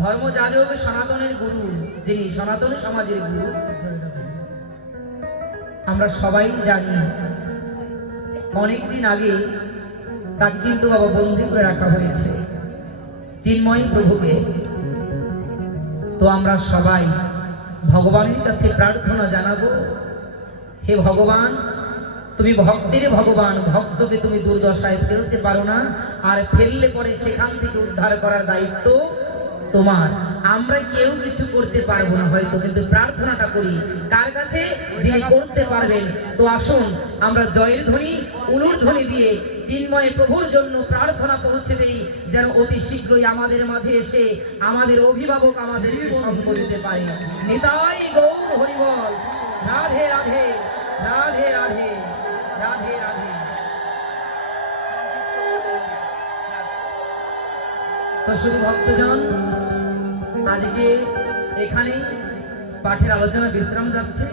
ধর্মযাজক সনাতনের গুরু, যিনি সনাতন সমাজের গুরু, আমরা সবাই জানি অনেকদিন আগে তাকে কিন্তু বাবা বন্দী করে রাখা হয়েছে, চিন্ময় প্রভুকে। তো আমরা সবাই ভগবানের কাছে প্রার্থনা জানাবো, হে ভগবান, তুমি ভক্তের ভগবান, ভক্তকে তুমি দুর্দশায় ফেলতে পারো না, আর ফেললে পরে সেখান থেকে উদ্ধার করার দায়িত্ব তোমার। আমরা কেউ কিছু করতে পারবো না হয়তো, কিন্তু প্রার্থনাটা করি কার কাছে? যিনি করতে পারবেন। তো আসুন আমরা জয়ের ধ্বনি, উলুর ধ্বনি দিয়ে চিন্ময় প্রভুর জন্য প্রার্থনা পৌঁছে দেই, যেন অতি শীঘ্রই আমাদের মাঝে এসে আমাদের অভিভাবক আমাদের সঙ্গ দিতে পারে। নিতাই গৌর হরিবল। রাধে রাধে, রাধে রাধে, রাধে রাধে। তো শুধু ভক্তজন, আজকে এখানেই পাঠের আলোচনা বিশ্রাম যাচ্ছে।